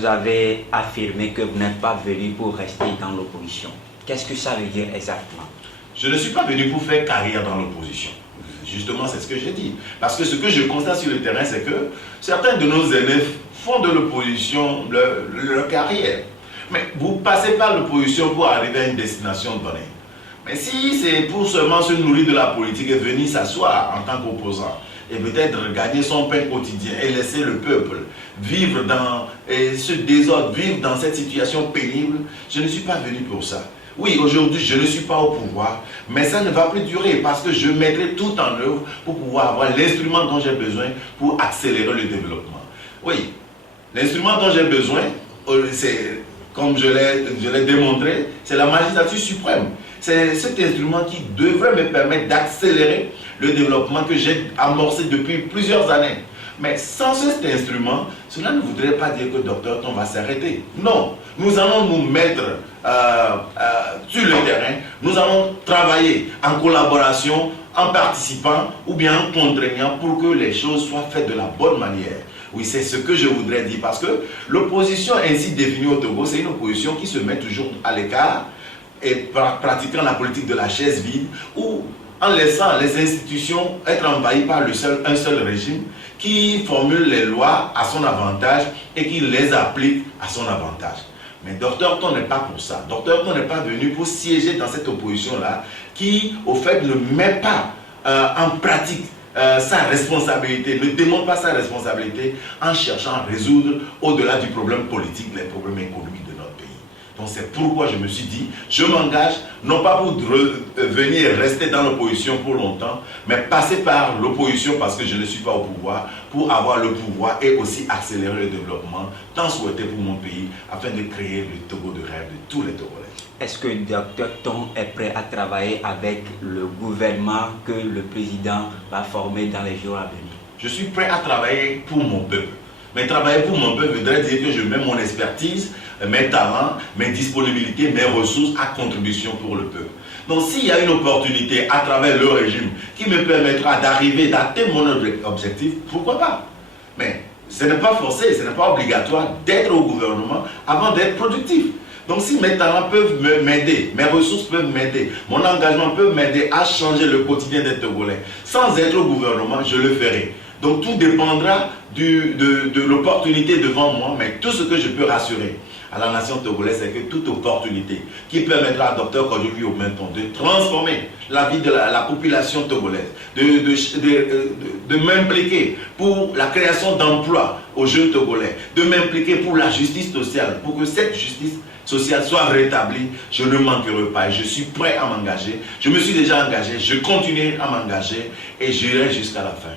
Vous avez affirmé que vous n'êtes pas venu pour rester dans l'opposition. Qu'est-ce que ça veut dire exactement? Je ne suis pas venu pour faire carrière dans l'opposition. Justement, c'est ce que j'ai dit. Parce que ce que je constate sur le terrain, c'est que certains de nos aînés font de l'opposition leur carrière. Mais vous passez par l'opposition pour arriver à une destination donnée. Mais si c'est pour seulement se nourrir de la politique et venir s'asseoir en tant qu'opposant, et peut-être gagner son pain quotidien et laisser le peuple vivre dans ce désordre, vivre dans cette situation pénible, je ne suis pas venu pour ça. Oui, aujourd'hui, je ne suis pas au pouvoir, mais ça ne va plus durer parce que je mettrai tout en œuvre pour pouvoir avoir l'instrument dont j'ai besoin pour accélérer le développement. Oui, l'instrument dont j'ai besoin, c'est, comme je l'ai démontré, c'est la magistrature suprême. C'est cet instrument qui devrait me permettre d'accélérer le développement que j'ai amorcé depuis plusieurs années. Mais sans cet instrument, cela ne voudrait pas dire que Dr Ton va s'arrêter. Non, nous allons nous mettre sur le terrain, nous allons travailler en collaboration, en participant ou bien en contraignant pour que les choses soient faites de la bonne manière. Oui, c'est ce que je voudrais dire parce que l'opposition ainsi définie au Togo, c'est une opposition qui se met toujours à l'écart et pratiquant la politique de la chaise vide ou en laissant les institutions être envahies par un seul régime qui formule les lois à son avantage et qui les applique à son avantage. Mais Dr Ton n'est pas pour ça. Dr Ton n'est pas venu pour siéger dans cette opposition-là qui, au fait, ne met pas en pratique sa responsabilité, ne démontre pas sa responsabilité en cherchant à résoudre, au-delà du problème politique, les problèmes économiques de notre pays. Donc c'est pourquoi je me suis dit, je m'engage, non pas pour venir rester dans l'opposition pour longtemps, mais passer par l'opposition parce que je ne suis pas au pouvoir, pour avoir le pouvoir et aussi accélérer le développement tant souhaité pour mon pays, afin de créer le Togo de rêve de tous les Togolais. Est-ce que Dr Ton est prêt à travailler avec le gouvernement que le président va former dans les jours à venir? Je suis prêt à travailler pour mon peuple. Mais travailler pour mon peuple voudrait dire que je mets mon expertise, mes talents, mes disponibilités, mes ressources à contribution pour le peuple. Donc s'il y a une opportunité à travers le régime qui me permettra d'arriver, d'atteindre mon objectif, pourquoi pas? Mais ce n'est pas forcé, ce n'est pas obligatoire d'être au gouvernement avant d'être productif. Donc si mes talents peuvent m'aider, mes ressources peuvent m'aider, mon engagement peut m'aider à changer le quotidien des Togolais, sans être au gouvernement, je le ferai. Donc tout dépendra de l'opportunité devant moi, mais tout ce que je peux rassurer à la nation togolaise, c'est que toute opportunité qui permettra à Dr Kojovi Obenton de transformer la vie de la population togolaise, de m'impliquer pour la création d'emplois aux jeunes Togolais, de m'impliquer pour la justice sociale, pour que cette justice sociale soit rétablie, je ne manquerai pas et je suis prêt à m'engager. Je me suis déjà engagé, je continuerai à m'engager et j'irai jusqu'à la fin.